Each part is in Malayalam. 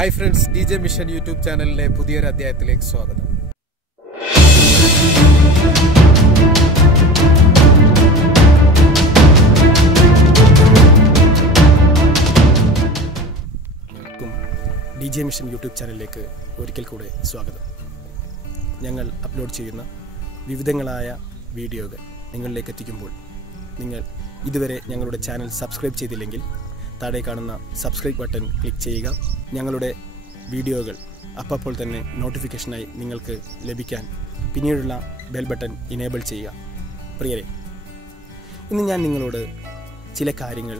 Hi friends D J mission YouTube ചാനലിലെ പുതിയൊരു അധ്യായത്തിലേക്ക് സ്വാഗതം. ഡി ജെ മിഷൻ യൂട്യൂബ് ചാനലിലേക്ക് ഒരിക്കൽ കൂടെ സ്വാഗതം. ഞങ്ങൾ അപ്ലോഡ് ചെയ്യുന്ന വിവിധങ്ങളായ വീഡിയോകൾ നിങ്ങളിലേക്ക് എത്തിക്കുമ്പോൾ നിങ്ങൾ ഇതുവരെ ഞങ്ങളുടെ ചാനൽ സബ്സ്ക്രൈബ് ചെയ്തില്ലെങ്കിൽ താഴെ കാണുന്ന സബ്സ്ക്രൈബ് ബട്ടൺ ക്ലിക്ക് ചെയ്യുക. ഞങ്ങളുടെ വീഡിയോകൾ അപ്പോൾ തന്നെ നോട്ടിഫിക്കേഷനായി നിങ്ങൾക്ക് ലഭിക്കാൻ പിന്നീടുള്ള ബെൽ ബട്ടൺ ഇനേബിൾ ചെയ്യുക. പ്രിയരെ ഇന്ന് ഞാൻ നിങ്ങളോട് ചില കാര്യങ്ങൾ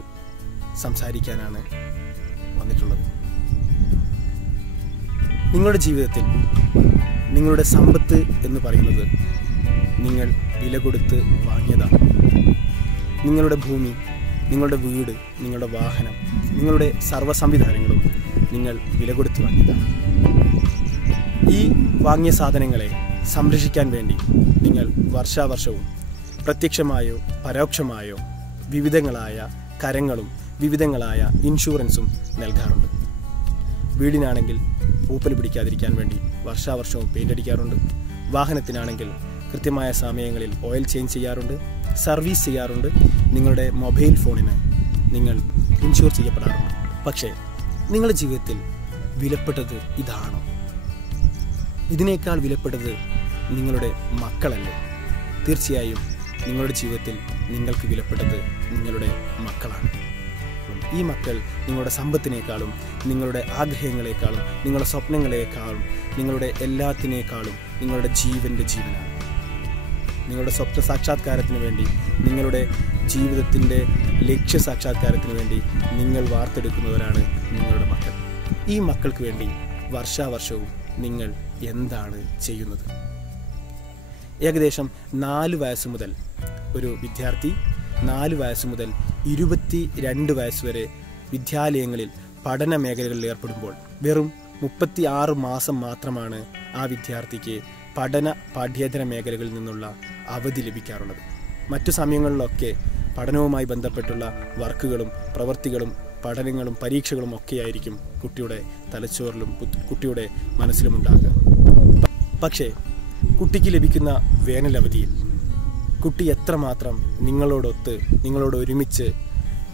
സംസാരിക്കാനാണ് വന്നിട്ടുള്ളത്. നിങ്ങളുടെ ജീവിതത്തിൽ നിങ്ങളുടെ സമ്പത്ത് എന്ന് പറയുന്നത് നിങ്ങൾ വില കൊടുത്ത് വാങ്ങിയതാണ്. നിങ്ങളുടെ ഭൂമി നിങ്ങളുടെ വീട് നിങ്ങളുടെ വാഹനം നിങ്ങളുടെ സർവ സംവിധാനങ്ങളും നിങ്ങൾ വില കൊടുത്ത് വാങ്ങിയതാണ്. ഈ വാങ്ങിയ സാധനങ്ങളെ സംരക്ഷിക്കാൻ വേണ്ടി നിങ്ങൾ വർഷാവർഷവും പ്രത്യക്ഷമായോ പരോക്ഷമായോ വിവിധങ്ങളായ കരങ്ങളും വിവിധങ്ങളായ ഇൻഷുറൻസും നൽകാറുണ്ട്. വീടിനാണെങ്കിൽ പൂപ്പൽ പിടിക്കാതിരിക്കാൻ വേണ്ടി വർഷാവർഷവും പെയിന്റ് അടിക്കാറുണ്ട്. വാഹനത്തിനാണെങ്കിൽ കൃത്യമായ സമയങ്ങളിൽ ഓയിൽ ചേഞ്ച് ചെയ്യാറുണ്ട് സർവീസ് ചെയ്യാറുണ്ട്. നിങ്ങളുടെ മൊബൈൽ ഫോണിന് നിങ്ങൾ ഇൻഷുർ ചെയ്യപ്പെടാറുണ്ട്. പക്ഷേ നിങ്ങളുടെ ജീവിതത്തിൽ വിലപ്പെട്ടത് ഇതാണോ? ഇതിനേക്കാൾ വിലപ്പെട്ടത് നിങ്ങളുടെ മക്കളല്ലേ? തീർച്ചയായും നിങ്ങളുടെ ജീവിതത്തിൽ നിങ്ങൾക്ക് വിലപ്പെട്ടത് നിങ്ങളുടെ മക്കളാണ്. ഈ മക്കൾ നിങ്ങളുടെ സമ്പത്തിനേക്കാളും നിങ്ങളുടെ ആഗ്രഹങ്ങളെക്കാളും നിങ്ങളുടെ സ്വപ്നങ്ങളെക്കാളും നിങ്ങളുടെ എല്ലാത്തിനേക്കാളും നിങ്ങളുടെ ജീവന്റെ ജീവനാണ്. നിങ്ങളുടെ സ്വപ്ന സാക്ഷാത്കാരത്തിന് വേണ്ടി നിങ്ങളുടെ ജീവിതത്തിന്റെ ലക്ഷ്യ സാക്ഷാത്കാരത്തിന് വേണ്ടി നിങ്ങൾ വാർത്തെടുക്കുന്നവരാണ് നിങ്ങളുടെ മക്കൾ. ഈ മക്കൾക്ക് വേണ്ടി വർഷാവർഷവും നിങ്ങൾ എന്താണ് ചെയ്യുന്നത്? ഏകദേശം നാല് വയസ്സ് മുതൽ ഒരു വിദ്യാർത്ഥി നാല് വയസ്സ് മുതൽ ഇരുപത്തി രണ്ട് വയസ്സ് വരെ വിദ്യാലയങ്ങളിൽ പഠന മേഖലകളിൽ ഏർപ്പെടുമ്പോൾ വെറും മുപ്പത്തി ആറ് മാസം മാത്രമാണ് ആ വിദ്യാർത്ഥിക്ക് പഠന പാഠ്യേതര മേഖലകളിൽ നിന്നുള്ള അവധി ലഭിക്കാറുള്ളത്. മറ്റു സമയങ്ങളിലൊക്കെ പഠനവുമായി ബന്ധപ്പെട്ടുള്ള വർക്കുകളും പ്രവൃത്തികളും പഠനങ്ങളും പരീക്ഷകളും ഒക്കെയായിരിക്കും കുട്ടിയുടെ തലച്ചോറിലും കുട്ടിയുടെ മനസ്സിലും ഉണ്ടാകുക. പക്ഷേ കുട്ടിക്ക് ലഭിക്കുന്ന വേനലവധിയിൽ കുട്ടി എത്രമാത്രം നിങ്ങളോടൊത്ത് നിങ്ങളോട് ഒരുമിച്ച്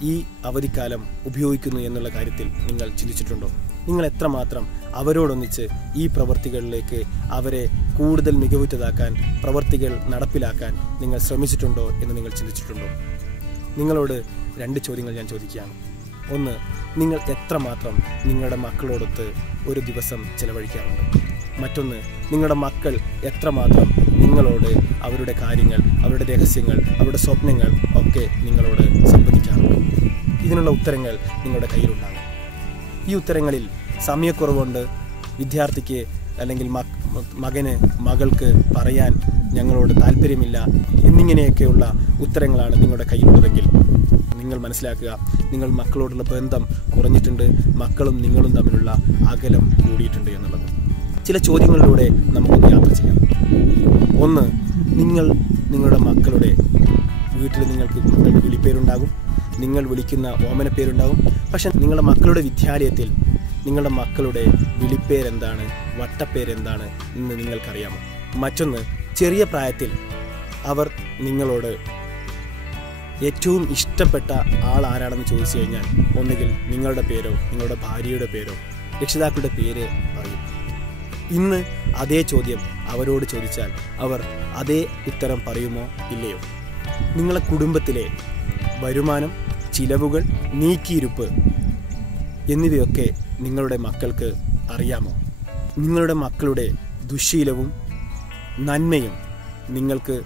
ഈ അവധിക്കാലം ഉപയോഗിക്കുന്നു എന്നുള്ള കാര്യത്തിൽ നിങ്ങൾ ചിന്തിച്ചിട്ടുണ്ടോ? നിങ്ങൾ എത്രമാത്രം അവരോടൊന്നിച്ച് ഈ പ്രവർത്തികളിലേക്ക് അവരെ കൂടുതൽ മികവുറ്റതാക്കാൻ പ്രവർത്തികൾ നടപ്പിലാക്കാൻ നിങ്ങൾ ശ്രമിച്ചിട്ടുണ്ടോ എന്ന് നിങ്ങൾ ചിന്തിച്ചിട്ടുണ്ടോ? നിങ്ങളോട് രണ്ട് ചോദ്യങ്ങൾ ഞാൻ ചോദിക്കുകയാണ്. ഒന്ന് നിങ്ങൾ എത്രമാത്രം നിങ്ങളുടെ മക്കളോടൊത്ത് ഒരു ദിവസം ചിലവഴിക്കാറുണ്ട്? മറ്റൊന്ന് നിങ്ങളുടെ മക്കൾ എത്രമാത്രം നിങ്ങളോട് അവരുടെ കാര്യങ്ങൾ അവരുടെ രഹസ്യങ്ങൾ അവരുടെ സ്വപ്നങ്ങൾ ഒക്കെ നിങ്ങളോട് സംവദിക്കാറുണ്ട്? ഇതിനുള്ള ഉത്തരങ്ങൾ നിങ്ങളുടെ കയ്യിലുണ്ടാകും. ഈ ഉത്തരങ്ങളിൽ സമയക്കുറവുണ്ട്. വിദ്യാർത്ഥിക്ക് അല്ലെങ്കിൽ മക്- മകന് മകൾക്ക് പറയാൻ ഞങ്ങളോട് താല്പര്യമില്ല എന്നിങ്ങനെയൊക്കെയുള്ള ഉത്തരങ്ങളാണ് നിങ്ങളുടെ കയ്യിലുള്ളതെങ്കിൽ നിങ്ങൾ മനസ്സിലാക്കുക നിങ്ങൾ മക്കളോടുള്ള ബന്ധം കുറഞ്ഞിട്ടുണ്ട് മക്കളും നിങ്ങളും തമ്മിലുള്ള അകലം കൂടിയിട്ടുണ്ട് എന്നുള്ളത്. ചില ചോദ്യങ്ങളിലൂടെ നമുക്ക് യാത്ര ചെയ്യാം. ഒന്ന് നിങ്ങൾ നിങ്ങളുടെ മക്കളുടെ വീട്ടിൽ നിങ്ങൾക്ക് വിളിപ്പേരുണ്ടാകും. നിങ്ങൾ വിളിക്കുന്ന ഓമന പേരുണ്ടാകും പക്ഷെ നിങ്ങളുടെ മക്കളുടെ വിദ്യാലയത്തിൽ നിങ്ങളുടെ മക്കളുടെ വിളിപ്പേരെന്താണ് വട്ടപ്പേരെന്താണ് എന്ന് നിങ്ങൾക്കറിയാമോ? മറ്റൊന്ന് ചെറിയ പ്രായത്തിൽ അവർ നിങ്ങളോട് ഏറ്റവും ഇഷ്ടപ്പെട്ട ആൾ ആരാണെന്ന് ചോദിച്ചു കഴിഞ്ഞാൽ ഒന്നുകിൽ നിങ്ങളുടെ പേരോ നിങ്ങളുടെ ഭാര്യയുടെ പേരോ രക്ഷിതാക്കളുടെ പേര് പറയും. ഇന്ന് അതേ ചോദ്യം അവരോട് ചോദിച്ചാൽ അവർ അതേ ഉത്തരം പറയുമോ ഇല്ലയോ? നിങ്ങളെ കുടുംബത്തിലെ വരുമാനം ചിലവുകൾ നീക്കിയിരുപ്പ് എന്നിവയൊക്കെ നിങ്ങളുടെ മക്കൾക്ക് അറിയാമോ? നിങ്ങളുടെ മക്കളുടെ ദുശീലവും നന്മയും നിങ്ങൾക്ക്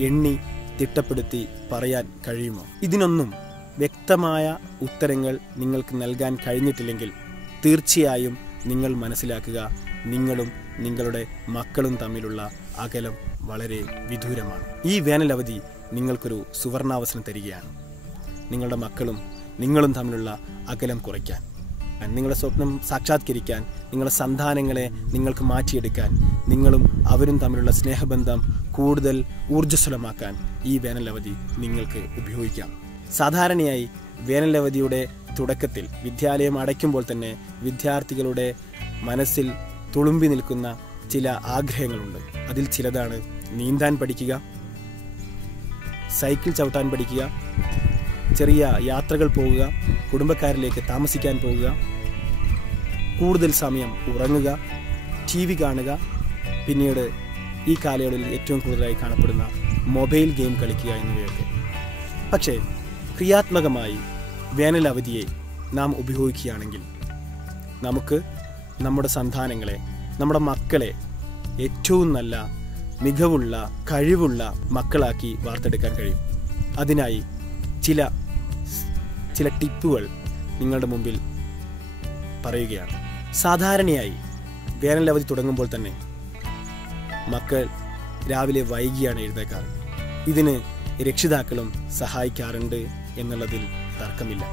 എണ്ണി തിട്ടപ്പെടുത്തി പറയാൻ കഴിയുമോ? ഇതിനൊന്നും വ്യക്തമായ ഉത്തരങ്ങൾ നിങ്ങൾക്ക് നൽകാൻ കഴിഞ്ഞിട്ടില്ലെങ്കിൽ തീർച്ചയായും നിങ്ങൾ മനസ്സിലാക്കുക നിങ്ങളും നിങ്ങളുടെ മക്കളും തമ്മിലുള്ള അകലം വളരെ വിദൂരമാണ്. ഈ വേനലവധി നിങ്ങൾക്കൊരു സുവർണാവസരം തരികയാണ്. നിങ്ങളുടെ മക്കളും നിങ്ങളും തമ്മിലുള്ള അകലം കുറയ്ക്കാൻ. നിങ്ങളുടെ സ്വപ്നം സാക്ഷാത്കരിക്കാൻ നിങ്ങളുടെ സന്താനങ്ങളെ നിങ്ങൾക്ക് മാറ്റിയെടുക്കാൻ നിങ്ങളും അവരും തമ്മിലുള്ള സ്നേഹബന്ധം കൂടുതൽ ഊർജസ്വലമാക്കാൻ ഈ വേനലവധി നിങ്ങൾക്ക് ഉപയോഗിക്കാം. സാധാരണയായി വേനലവധിയുടെ തുടക്കത്തിൽ വിദ്യാലയം അടയ്ക്കുമ്പോൾ തന്നെ വിദ്യാർത്ഥികളുടെ മനസ്സിൽ തുളുമ്പി നിൽക്കുന്ന ചില ആഗ്രഹങ്ങളുണ്ട്. അതിൽ ചിലതാണ് നീന്താൻ പഠിക്കുക സൈക്കിൾ ചവിട്ടാൻ പഠിക്കുക ചെറിയ യാത്രകൾ പോകുക കുടുംബക്കാരിലേക്ക് താമസിക്കാൻ പോകുക കൂടുതൽ സമയം ഉറങ്ങുക ടി വി കാണുക പിന്നീട് ഈ കാലയളവിൽ ഏറ്റവും കൂടുതലായി കാണപ്പെടുന്ന മൊബൈൽ ഗെയിം കളിക്കുക എന്നിവയൊക്കെ. പക്ഷേ ക്രിയാത്മകമായി വേനൽ അവധിയെ നാം ഉപയോഗിക്കുകയാണെങ്കിൽ നമുക്ക് നമ്മുടെ സന്താനങ്ങളെ നമ്മുടെ മക്കളെ ഏറ്റവും നല്ല മികവുള്ള കഴിവുള്ള മക്കളാക്കി വാർത്തെടുക്കാൻ കഴിയും. അതിനായി ചില ചില ടിപ്പുകൾ നിങ്ങളുടെ മുമ്പിൽ പറയുകയാണ്. സാധാരണയായി വേനൽ അവധി തുടങ്ങുമ്പോൾ തന്നെ മക്കൾ രാവിലെ വൈകിയാണ് എഴുന്നേക്കാറ്. ഇതിന് രക്ഷിതാക്കളും സഹായിക്കാറുണ്ട് എന്നുള്ളതിൽ തർക്കമില്ല.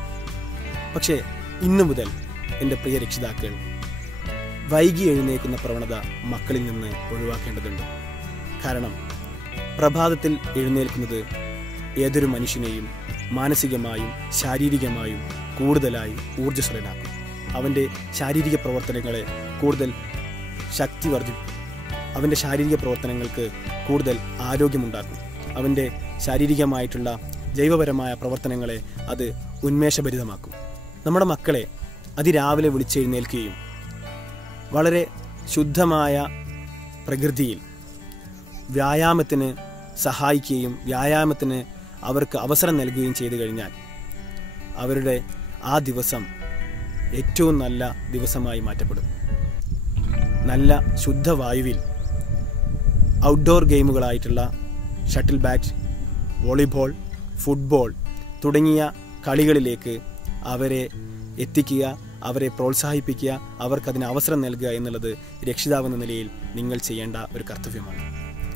പക്ഷേ ഇന്നു മുതൽ എന്റെ പ്രിയ രക്ഷിതാക്കൾ വൈകി എഴുന്നേൽക്കുന്ന പ്രവണത മക്കളിൽ നിന്ന് ഒഴിവാക്കേണ്ടതുണ്ട്. കാരണം പ്രഭാതത്തിൽ എഴുന്നേൽക്കുന്നത് ഏതൊരു മനുഷ്യനെയും മാനസികമായും ശാരീരികമായും കൂടുതലായി ഊർജസ്വലനാക്കും. അവന്റെ ശാരീരിക പ്രവർത്തനങ്ങളെ കൂടുതൽ ശക്തി വർദ്ധി അവന്റെ ശാരീരിക പ്രവർത്തനങ്ങൾക്ക് കൂടുതൽ ആരോഗ്യമുണ്ടാക്കും. അവന്റെ ശാരീരികമായിട്ടുള്ള ജൈവപരമായ പ്രവർത്തനങ്ങളെ അത് ഉന്മേഷഭരിതമാക്കും. നമ്മുടെ മക്കളെ അതിരാവിലെ വിളിച്ചെഴുന്നേൽക്കുകയും വളരെ ശുദ്ധമായ പ്രകൃതിയിൽ വ്യായാമത്തിന് സഹായിക്കുകയും വ്യായാമത്തിന് അവർക്ക് അവസരം നൽകുകയും ചെയ്തു കഴിഞ്ഞാൽ അവരുടെ ആ ദിവസം ഏറ്റവും നല്ല ദിവസമായി മാറ്റപ്പെടും. നല്ല ശുദ്ധവായുവിൽ ഔട്ട്ഡോർ ഗെയിമുകളായിട്ടുള്ള ഷട്ടിൽ ബാറ്റ് വോളിബോൾ ഫുട്ബോൾ തുടങ്ങിയ കളികളിലേക്ക് അവരെ എത്തിക്കുക അവരെ പ്രോത്സാഹിപ്പിക്കുക അവർക്കതിന് അവസരം നൽകുക എന്നുള്ളത് രക്ഷിതാവെന്ന നിലയിൽ നിങ്ങൾ ചെയ്യേണ്ട ഒരു കർത്തവ്യമാണ്.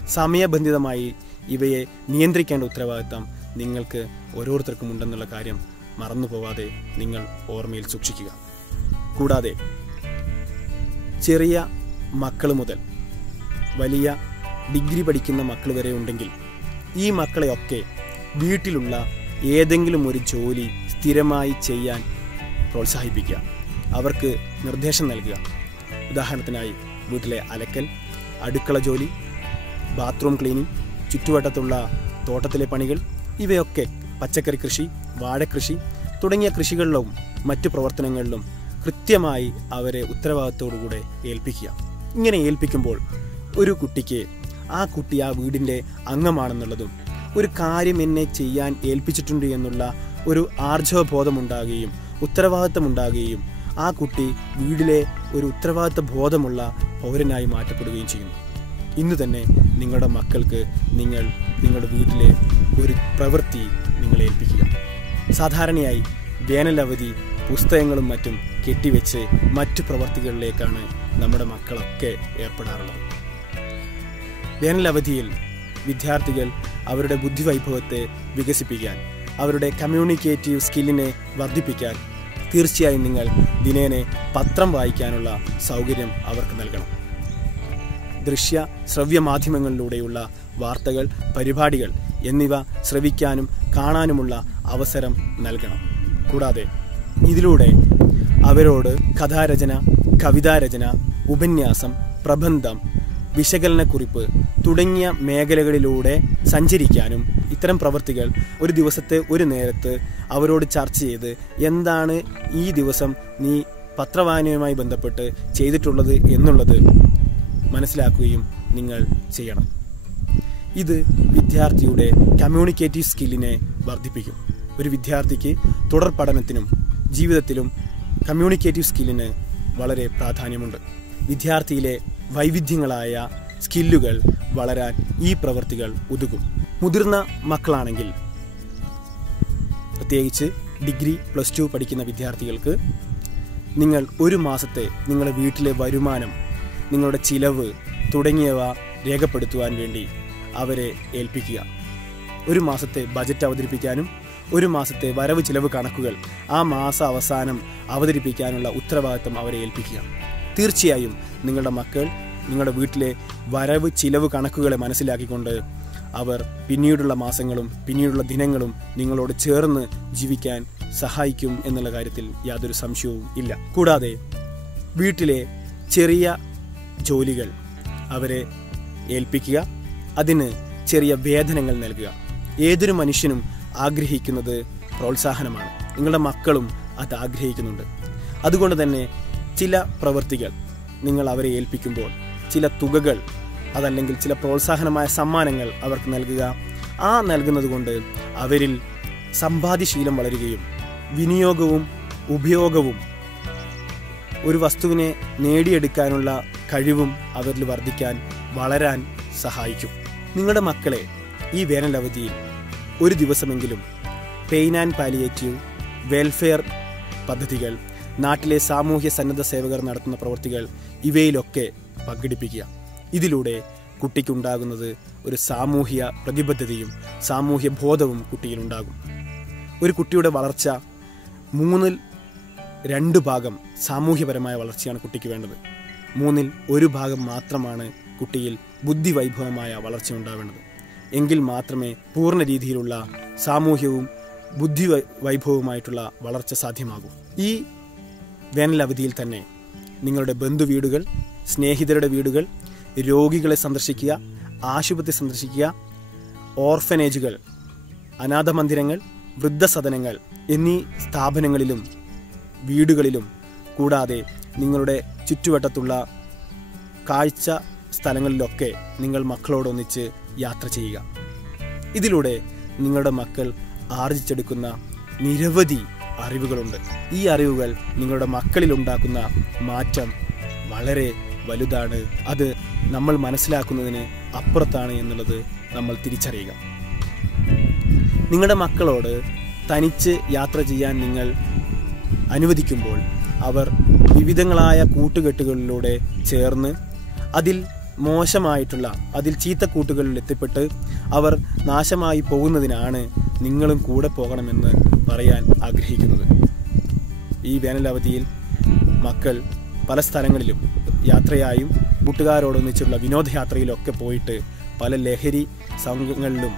സമയബന്ധിതമായി ഇവയെ നിയന്ത്രിക്കേണ്ട ഉത്തരവാദിത്തം നിങ്ങൾക്ക് ഓരോരുത്തർക്കും ഉണ്ടെന്നുള്ള കാര്യം മറന്നു പോവാതെ നിങ്ങൾ ഓർമ്മയിൽ സൂക്ഷിക്കുക. കൂടാതെ ചെറിയ മക്കൾ മുതൽ വലിയ ഡിഗ്രി പഠിക്കുന്ന മക്കൾ വരെ ഉണ്ടെങ്കിൽ ഈ മക്കളെയൊക്കെ വീട്ടിലുള്ള ഏതെങ്കിലും ഒരു ജോലി സ്ഥിരമായി ചെയ്യാൻ പ്രോത്സാഹിപ്പിക്കുക. അവർക്ക് നിർദ്ദേശം നൽകുക. ഉദാഹരണത്തിനായി വീട്ടിലെ അലക്കൽ അടുക്കള ജോലി ബാത്റൂം ക്ലീനിങ് ചുറ്റുവട്ടത്തുള്ള തോട്ടത്തിലെ പണികൾ ഇവയൊക്കെ പച്ചക്കറി കൃഷി വാഴക്കൃഷി തുടങ്ങിയ കൃഷികളിലും മറ്റു പ്രവർത്തനങ്ങളിലും കൃത്യമായി അവരെ ഉത്തരവാദിത്തോടുകൂടെ ഏൽപ്പിക്കുക. ഇങ്ങനെ ഏൽപ്പിക്കുമ്പോൾ ഒരു കുട്ടിക്ക് ആ കുട്ടി ആ വീടിന്റെ അംഗമാണെന്നുള്ളതും ഒരു കാര്യം എന്നെ ചെയ്യാൻ ഏൽപ്പിച്ചിട്ടുണ്ട് എന്നുള്ള ഒരു ആർജവബോധമുണ്ടാകുകയും ഉത്തരവാദിത്തമുണ്ടാകുകയും ആ കുട്ടി വീടിലെ ഒരു ഉത്തരവാദിത്ത ബോധമുള്ള പൗരനായി മാറ്റപ്പെടുകയും ചെയ്യുന്നു. ഇന്ന് തന്നെ നിങ്ങളുടെ മക്കൾക്ക് നിങ്ങൾ നിങ്ങളുടെ വീട്ടിലെ ഒരു പ്രവൃത്തി നിങ്ങൾ ഏൽപ്പിക്കുക. സാധാരണയായി വേനലവധി പുസ്തകങ്ങളും മറ്റും കെട്ടിവെച്ച് മറ്റു പ്രവർത്തികളിലേക്കാണ് നമ്മുടെ മക്കളൊക്കെ ഏർപ്പെടാറുള്ളത്. വേനലവധിയിൽ വിദ്യാർത്ഥികൾ അവരുടെ ബുദ്ധിവൈഭവത്തെ വികസിപ്പിക്കാൻ അവരുടെ കമ്മ്യൂണിക്കേറ്റീവ് സ്കില്ലിനെ വർദ്ധിപ്പിക്കാൻ തീർച്ചയായും നിങ്ങൾ ദിനേനെ പത്രം വായിക്കാനുള്ള സൗകര്യം അവർക്ക് നൽകണം. ദൃശ്യ ശ്രവ്യ മാധ്യമങ്ങളിലൂടെയുള്ള വാർത്തകൾ പരിപാടികൾ എന്നിവ ശ്രവിക്കാനും കാണാനുമുള്ള അവസരം നൽകണം. കൂടാതെ ഇതിലൂടെ അവരോട് കഥാരചന കവിതാരചന ഉപന്യാസം പ്രബന്ധം വിശകലനക്കുറിപ്പ് തുടങ്ങിയ മേഖലകളിലൂടെ സഞ്ചരിക്കാനും ഇത്തരം പ്രവൃത്തികൾ ഒരു ദിവസത്തെ ഒരു നേരത്ത് അവരോട് ചർച്ച ചെയ്ത് എന്താണ് ഈ ദിവസം നീ പത്രവായനയുമായി ബന്ധപ്പെട്ട് ചെയ്തിട്ടുള്ളത് എന്നുള്ളത് മനസ്സിലാക്കുകയും നിങ്ങൾ ചെയ്യണം. ഇത് വിദ്യാർത്ഥിയുടെ കമ്മ്യൂണിക്കേറ്റീവ് സ്കില്ലിനെ വർദ്ധിപ്പിക്കും. ഒരു വിദ്യാർത്ഥിക്ക് തുടർ പഠനത്തിനും ജീവിതത്തിലും കമ്മ്യൂണിക്കേറ്റീവ് സ്കില്ലിന് വളരെ പ്രാധാന്യമുണ്ട്. വിദ്യാർത്ഥിയിലെ വൈവിധ്യങ്ങളായ സ്കില്ലുകൾ വളരാൻ ഈ പ്രവൃത്തികൾ ഉതകും. മുതിർന്ന മക്കളാണെങ്കിൽ പ്രത്യേകിച്ച് ഡിഗ്രി പ്ലസ് ടു പഠിക്കുന്ന വിദ്യാർത്ഥികൾക്ക് നിങ്ങൾ ഒരു മാസത്തെ നിങ്ങളുടെ വീട്ടിലെ വരുമാനം നിങ്ങളുടെ ചിലവ് തുടങ്ങിയവ രേഖപ്പെടുത്തുവാൻ വേണ്ടി അവരെ ഏൽപ്പിക്കുക. ഒരു മാസത്തെ ബജറ്റ് അവതരിപ്പിക്കാനും ഒരു മാസത്തെ വരവ് ചിലവ് കണക്കുകൾ ആ മാസ അവസാനം അവതരിപ്പിക്കാനുള്ള ഉത്തരവാദിത്തം അവരെ ഏൽപ്പിക്കുക. തീർച്ചയായും നിങ്ങളുടെ മക്കൾ നിങ്ങളുടെ വീട്ടിലെ വരവ് ചിലവ് കണക്കുകളെ മനസ്സിലാക്കിക്കൊണ്ട് അവർ പിന്നീടുള്ള മാസങ്ങളും പിന്നീടുള്ള ദിനങ്ങളും നിങ്ങളോട് ചേർന്ന് ജീവിക്കാൻ സഹായിക്കും എന്നുള്ള കാര്യത്തിൽ യാതൊരു സംശയവും ഇല്ല. കൂടാതെ വീട്ടിലെ ചെറിയ ജോലികൾ അവരെ ഏൽപ്പിക്കുക. അതിന് ചെറിയ വേതനങ്ങൾ നൽകുക. ഏതൊരു മനുഷ്യനും ആഗ്രഹിക്കുന്നത് പ്രോത്സാഹനമാണ്. നിങ്ങളുടെ മക്കളും അത് ആഗ്രഹിക്കുന്നുണ്ട്. അതുകൊണ്ട് തന്നെ ചില പ്രവൃത്തികൾ നിങ്ങൾ അവരെ ഏൽപ്പിക്കുമ്പോൾ ചില തുകകൾ അതല്ലെങ്കിൽ ചില പ്രോത്സാഹനമായ സമ്മാനങ്ങൾ അവർക്ക് നൽകുക. ആ നൽകുന്നത് കൊണ്ട് അവരിൽ സമ്പാദ്യശീലം വളരുകയും വിനിയോഗവും ഉപയോഗവും ഒരു വസ്തുവിനെ നേടിയെടുക്കാനുള്ള കഴിവും അവരിൽ വർദ്ധിക്കാൻ വളരാൻ സഹായിക്കും. നിങ്ങളുടെ മക്കളെ ഈ വേനലവധിയിൽ ഒരു ദിവസമെങ്കിലും പെയിൻ ആൻഡ് പാലിയേറ്റീവ് വെൽഫെയർ പദ്ധതികൾ നാട്ടിലെ സാമൂഹ്യ സന്നദ്ധ സേവകർ നടത്തുന്ന പ്രവൃത്തികൾ ഇവയിലൊക്കെ പങ്കെടുപ്പിക്കുക. ഇതിലൂടെ കുട്ടിക്കുണ്ടാകുന്നത് ഒരു സാമൂഹ്യ പ്രതിബദ്ധതയും സാമൂഹ്യ ബോധവും കുട്ടിയിലുണ്ടാകും ഒരു കുട്ടിയുടെ വളർച്ച മൂന്നിൽ രണ്ട് ഭാഗം സാമൂഹ്യപരമായ വളർച്ചയാണ് കുട്ടിക്ക് വേണ്ടത്. മൂന്നിൽ ഒരു ഭാഗം മാത്രമാണ് കുട്ടിയിൽ ബുദ്ധിവൈഭവമായ വളർച്ച ഉണ്ടാവേണ്ടത് എങ്കിൽ മാത്രമേ പൂർണ രീതിയിലുള്ള സാമൂഹ്യവും ബുദ്ധി വൈഭവവുമായിട്ടുള്ള വളർച്ച സാധ്യമാകൂ. ഈ വേനലവധിയിൽ തന്നെ നിങ്ങളുടെ ബന്ധുവീടുകൾ സ്നേഹിതരുടെ വീടുകൾ രോഗികളെ സന്ദർശിക്കുക ആശുപത്രി സന്ദർശിക്കുക ഓർഫനേജുകൾ അനാഥമന്ദിരങ്ങൾ വൃദ്ധസദനങ്ങൾ എന്നീ സ്ഥാപനങ്ങളിലും വീടുകളിലും കൂടാതെ നിങ്ങളുടെ ചുറ്റുവട്ടത്തുള്ള കാഴ്ച സ്ഥലങ്ങളിലൊക്കെ നിങ്ങൾ മക്കളോടൊന്നിച്ച് യാത്ര ചെയ്യുക. ഇതിലൂടെ നിങ്ങളുടെ മക്കൾ ആർജിച്ചെടുക്കുന്ന നിരവധി അറിവുകളുണ്ട്. ഈ അറിവുകൾ നിങ്ങളുടെ മക്കളിൽ ഉണ്ടാക്കുന്ന മാറ്റം വളരെ വലുതാണ്. അത് നമ്മൾ മനസ്സിലാക്കുന്നതിന് അപ്പുറത്താണ് എന്നുള്ളത് നമ്മൾ തിരിച്ചറിയുക. നിങ്ങളുടെ മക്കളോട് തനിച്ച് യാത്ര ചെയ്യാൻ നിങ്ങൾ അനുവദിക്കുമ്പോൾ അവർ വിവിധങ്ങളായ കൂട്ടുകെട്ടുകളിലൂടെ ചേർന്ന് അതിൽ മോശമായിട്ടുള്ള അതിൽ ചീത്ത കൂട്ടുകളിൽ എത്തിപ്പെട്ട് അവർ നാശമായി പോകുന്നതിനാണ് നിങ്ങളും കൂടെ പോകണമെന്ന് പറയാൻ ആഗ്രഹിക്കുന്നത്. ഈ വേനലവധിയിൽ മക്കൾ പല സ്ഥലങ്ങളിലും യാത്രയായും കൂട്ടുകാരോടൊന്നിച്ചുള്ള വിനോദയാത്രയിലൊക്കെ പോയിട്ട് പല ലഹരി സംഘങ്ങളിലും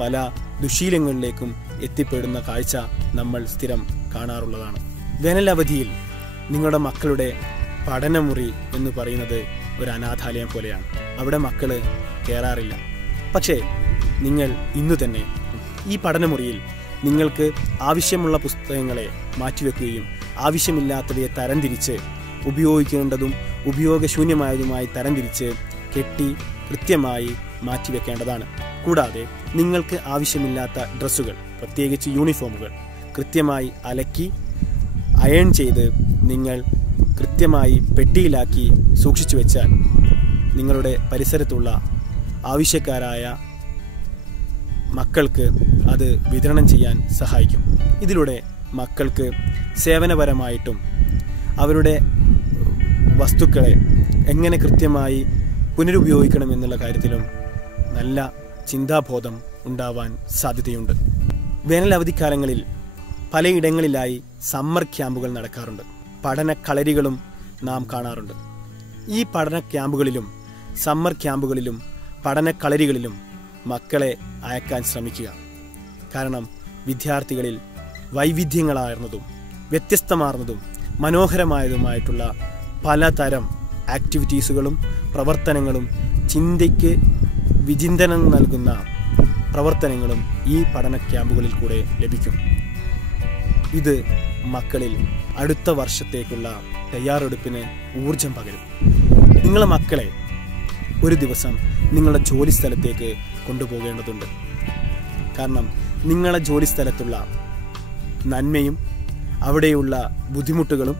പല ദുശീലങ്ങളിലേക്കും എത്തിപ്പെടുന്ന കാഴ്ച നമ്മൾ സ്ഥിരം കാണാറുള്ളതാണ്. വേനലവധിയിൽ നിങ്ങളുടെ മക്കളുടെ പഠനമുറി എന്ന് പറയുന്നത് ഒരു അനാഥാലയം പോലെയാണ്. അവിടെ മക്കൾ കയറാറില്ല പക്ഷേ നിങ്ങൾ ഇന്ന് തന്നെ ഈ പഠനമുറിയിൽ നിങ്ങൾക്ക് ആവശ്യമുള്ള പുസ്തകങ്ങളെ മാറ്റിവെക്കുകയും ആവശ്യമില്ലാത്തവയെ തരംതിരിച്ച് ഉപയോഗിക്കേണ്ടതും ഉപയോഗശൂന്യമായതുമായി തരംതിരിച്ച് കെട്ടി കൃത്യമായി മാറ്റിവെക്കേണ്ടതാണ്. കൂടാതെ നിങ്ങൾക്ക് ആവശ്യമില്ലാത്ത ഡ്രസ്സുകൾ പ്രത്യേകിച്ച് യൂണിഫോമുകൾ കൃത്യമായി അലക്കി അയൺ ചെയ്ത് നിങ്ങൾ കൃത്യമായി പെട്ടിയിലാക്കി സൂക്ഷിച്ചു വെച്ചാൽ നിങ്ങളുടെ പരിസരത്തുള്ള ആവശ്യക്കാരായ മക്കൾക്ക് അത് വിതരണം ചെയ്യാൻ സഹായിക്കും. ഇതിലൂടെ മക്കൾക്ക് സേവനപരമായിട്ടും അവരുടെ വസ്തുക്കളെ എങ്ങനെ കൃത്യമായി പുനരുപയോഗിക്കണം എന്നുള്ള കാര്യത്തിലും നല്ല ചിന്താബോധം ഉണ്ടാവാൻ സാധ്യതയുണ്ട്. വേനൽ അവധിക്കാലങ്ങളിൽ പലയിടങ്ങളിലായി സമ്മർ ക്യാമ്പുകൾ നടക്കാറുണ്ട്. പഠന കളരികളും നാം കാണാറുണ്ട്. ഈ പഠന ക്യാമ്പുകളിലും സമ്മർ ക്യാമ്പുകളിലും പഠന കളരികളിലും മക്കളെ അയക്കാൻ ശ്രമിക്കുക. കാരണം വിദ്യാർത്ഥികളിൽ വൈവിധ്യങ്ങളാർന്നതും വ്യത്യസ്തമാർന്നതും മനോഹരമായതുമായിട്ടുള്ള പലതരം ആക്ടിവിറ്റീസുകളും പ്രവർത്തനങ്ങളും ചിന്തയ്ക്ക് വിചിന്തനം നൽകുന്ന പ്രവർത്തനങ്ങളും ഈ പഠന ക്യാമ്പുകളിൽ കൂടെ ലഭിക്കും. ഇത് മക്കളിൽ അടുത്ത വർഷത്തേക്കുള്ള തയ്യാറെടുപ്പിന് ഊർജം പകരും. നിങ്ങളെ മക്കളെ ഒരു ദിവസം നിങ്ങളുടെ ജോലി സ്ഥലത്തേക്ക് കൊണ്ടുപോകേണ്ടതുണ്ട്. കാരണം നിങ്ങളുടെ ജോലി സ്ഥലത്തുള്ള നന്മയും അവിടെയുള്ള ബുദ്ധിമുട്ടുകളും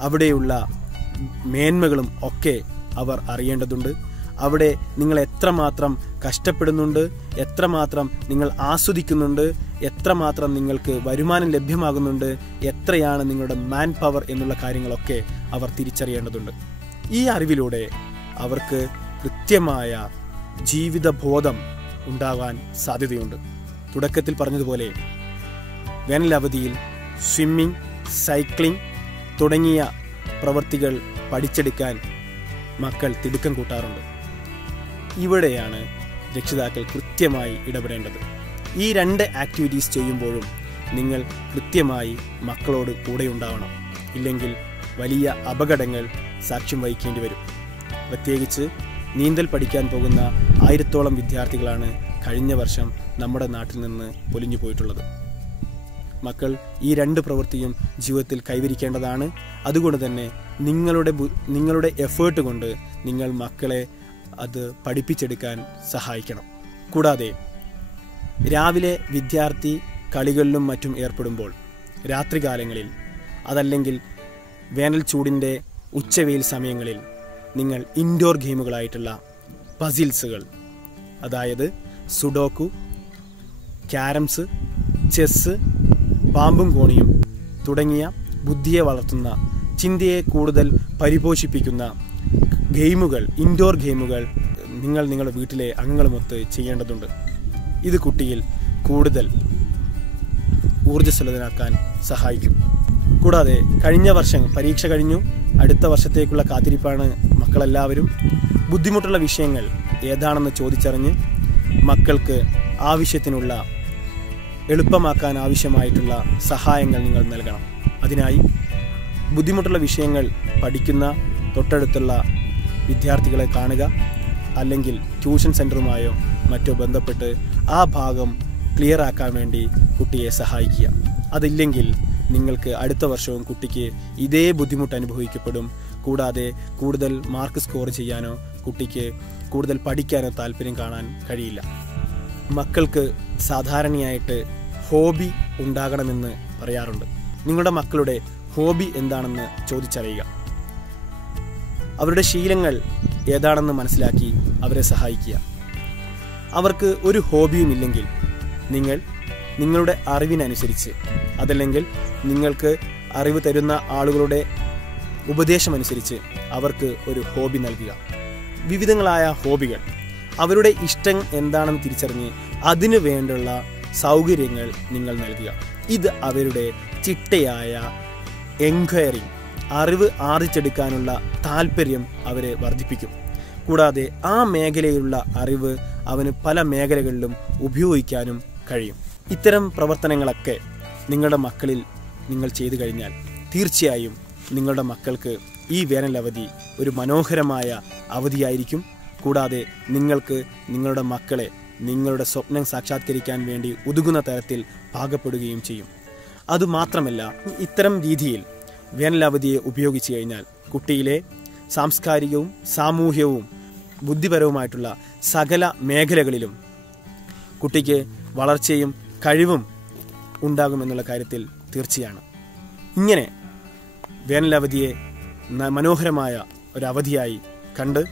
അവിടെയുള്ള മേന്മകളും ഒക്കെ അവർ അറിയേണ്ടതുണ്ട്. അവിടെ നിങ്ങൾ എത്രമാത്രം കഷ്ടപ്പെടുന്നുണ്ട് എത്രമാത്രം നിങ്ങൾ ആസ്വദിക്കുന്നുണ്ട് എത്രമാത്രം നിങ്ങൾക്ക് വരുമാനം ലഭ്യമാകുന്നുണ്ട് എത്രയാണ് നിങ്ങളുടെ മാൻ പവർ എന്നുള്ള കാര്യങ്ങളൊക്കെ അവർ തിരിച്ചറിയേണ്ടതുണ്ട്. ഈ അറിവിലൂടെ അവർക്ക് കൃത്യമായ ജീവിതബോധം ഉണ്ടാകാൻ സാധ്യതയുണ്ട്. തുടക്കത്തിൽ പറഞ്ഞതുപോലെ വേനലവധിയിൽ സ്വിമ്മിംഗ് സൈക്ലിംഗ് തുടങ്ങിയ പ്രവൃത്തികൾ പഠിച്ചെടുക്കാൻ മക്കൾ തിടുക്കം കൂട്ടാറുണ്ട്. ഇവിടെയാണ് രക്ഷിതാക്കൾ കൃത്യമായി ഇടപെടേണ്ടത്. ഈ രണ്ട് ആക്ടിവിറ്റീസ് ചെയ്യുമ്പോഴും നിങ്ങൾ കൃത്യമായി മക്കളോട് കൂടെ ഉണ്ടാവണം. ഇല്ലെങ്കിൽ വലിയ അപകടങ്ങൾ സാക്ഷ്യം വഹിക്കേണ്ടി വരും. പ്രത്യേകിച്ച് നീന്തൽ പഠിക്കാൻ പോകുന്ന ആയിരത്തോളം വിദ്യാർത്ഥികളാണ് കഴിഞ്ഞ വർഷം നമ്മുടെ നാട്ടിൽ നിന്ന് പൊലിഞ്ഞു പോയിട്ടുള്ളത്. മക്കൾ ഈ രണ്ട് പ്രവൃത്തിയും ജീവിതത്തിൽ കൈവരിക്കേണ്ടതാണ്. അതുകൊണ്ട് തന്നെ നിങ്ങളുടെ നിങ്ങളുടെ എഫേർട്ട് കൊണ്ട് നിങ്ങൾ മക്കളെ അത് പഠിപ്പിച്ചെടുക്കാൻ സഹായിക്കണം. കൂടാതെ രാവിലെ വിദ്യാർത്ഥി കളികളിലും മറ്റും ഏർപ്പെടുമ്പോൾ രാത്രികാലങ്ങളിൽ അതല്ലെങ്കിൽ വേനൽ ചൂടിന്റെ ഉച്ചവെയിൽ സമയങ്ങളിൽ നിങ്ങൾ ഇൻഡോർ ഗെയിമുകളായിട്ടുള്ള പസിൽസുകൾ അതായത് സുഡോക്കു ക്യാരംസ് ചെസ്സ് പാമ്പും കോണിയും തുടങ്ങിയ ബുദ്ധിയെ വളർത്തുന്ന ചിന്തയെ കൂടുതൽ പരിപോഷിപ്പിക്കുന്ന ഗെയിമുകൾ ഇൻഡോർ ഗെയിമുകൾ നിങ്ങൾ നിങ്ങളുടെ വീട്ടിലെ അംഗങ്ങളുമൊത്ത് ചെയ്യേണ്ടതുണ്ട്. ഇത് കുട്ടിയിൽ കൂടുതൽ ഊർജസ്വലതനാക്കാൻ സഹായിക്കും. കൂടാതെ കഴിഞ്ഞ വർഷം പരീക്ഷ കഴിഞ്ഞു. അടുത്ത വർഷത്തേക്കുള്ള കാത്തിരിപ്പാണ് മക്കളെല്ലാവരും. ബുദ്ധിമുട്ടുള്ള വിഷയങ്ങൾ ഏതാണെന്ന് ചോദിച്ചറിഞ്ഞ് മക്കൾക്ക് ആവശ്യത്തിനുള്ള എളുപ്പമാക്കാൻ ആവശ്യമായിട്ടുള്ള സഹായങ്ങൾ നിങ്ങൾ നൽകണം. അതിനായി ബുദ്ധിമുട്ടുള്ള വിഷയങ്ങൾ പഠിക്കുന്ന തൊട്ടടുത്തുള്ള വിദ്യാർത്ഥികളെ കാണുക. അല്ലെങ്കിൽ ട്യൂഷൻ സെന്ററുമായോ മറ്റോ ബന്ധപ്പെട്ട് ആ ഭാഗം ക്ലിയർ ആക്കാൻ വേണ്ടി കുട്ടിയെ സഹായിക്കുക. അതില്ലെങ്കിൽ നിങ്ങൾക്ക് അടുത്ത വർഷവും കുട്ടിക്ക് ഇതേ ബുദ്ധിമുട്ട് അനുഭവിക്കപ്പെടും. കൂടാതെ കൂടുതൽ മാർക്ക് സ്കോർ ചെയ്യാനോ കുട്ടിക്ക് കൂടുതൽ പഠിക്കാനോ താല്പര്യം കാണാൻ കഴിയില്ല. മക്കൾക്ക് സാധാരണയായിട്ട് ഹോബി ഉണ്ടാകണമെന്ന് പറയാറുണ്ട്. നിങ്ങളുടെ മക്കളുടെ ഹോബി എന്താണെന്ന് ചോദിച്ചറിയുക. അവരുടെ ശീലങ്ങൾ ഏതാണെന്ന് മനസ്സിലാക്കി അവരെ സഹായിക്കുക. അവർക്ക് ഒരു ഹോബിയും ഇല്ലെങ്കിൽ നിങ്ങൾ നിങ്ങളുടെ അറിവിനനുസരിച്ച് അതല്ലെങ്കിൽ നിങ്ങൾക്ക് അറിവ് തരുന്ന ആളുകളുടെ ഉപദേശമനുസരിച്ച് അവർക്ക് ഒരു ഹോബി നൽകുക. വിവിധങ്ങളായ ഹോബികൾ അവരുടെ ഇഷ്ടം എന്താണെന്ന് തിരിച്ചറിഞ്ഞ് അതിനു വേണ്ടുള്ള സൗകര്യങ്ങൾ നിങ്ങൾ നൽകുക. ഇത് അവരുടെ ചിട്ടയായ എൻക്വയറി അറിവ് ആർജിച്ചെടുക്കാനുള്ള താല്പര്യം അവരെ വർദ്ധിപ്പിക്കും. കൂടാതെ ആ മേഖലയിലുള്ള അറിവ് അവന് പല മേഖലകളിലും ഉപയോഗിക്കാനും കഴിയും. ഇത്തരം പ്രവർത്തനങ്ങളൊക്കെ നിങ്ങളുടെ മക്കളിൽ നിങ്ങൾ ചെയ്തു കഴിഞ്ഞാൽ തീർച്ചയായും നിങ്ങളുടെ മക്കൾക്ക് ഈ വേനൽ അവധി ഒരു മനോഹരമായ അവധിയായിരിക്കും. കൂടാതെ നിങ്ങൾക്ക് നിങ്ങളുടെ മക്കളെ നിങ്ങളുടെ സ്വപ്നം സാക്ഷാത്കരിക്കാൻ വേണ്ടി ഒതുങ്ങുന്ന തരത്തിൽ പാകപ്പെടുകയും ചെയ്യും. അതുമാത്രമല്ല ഇത്തരം രീതിയിൽ വേനലവധിയെ ഉപയോഗിച്ചു കഴിഞ്ഞാൽ കുട്ടിയിലെ സാംസ്കാരികവും സാമൂഹ്യവും ബുദ്ധിപരവുമായിട്ടുള്ള സകല മേഖലകളിലും കുട്ടിക്ക് വളർച്ചയും കഴിവും ഉണ്ടാകുമെന്നുള്ള കാര്യത്തിൽ തീർച്ചയാണ്. ഇങ്ങനെ വേനലവധിയെ മനോഹരമായ ഒരു അവധിയായി കണ്ട്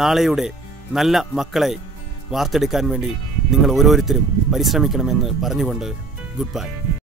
നാളെയുടെ നല്ല മക്കളെ വാർത്തെടുക്കാൻ വേണ്ടി നിങ്ങൾ ഓരോരുത്തരും പരിശ്രമിക്കണമെന്ന് പറഞ്ഞുകൊണ്ട് ഗുഡ് ബൈ.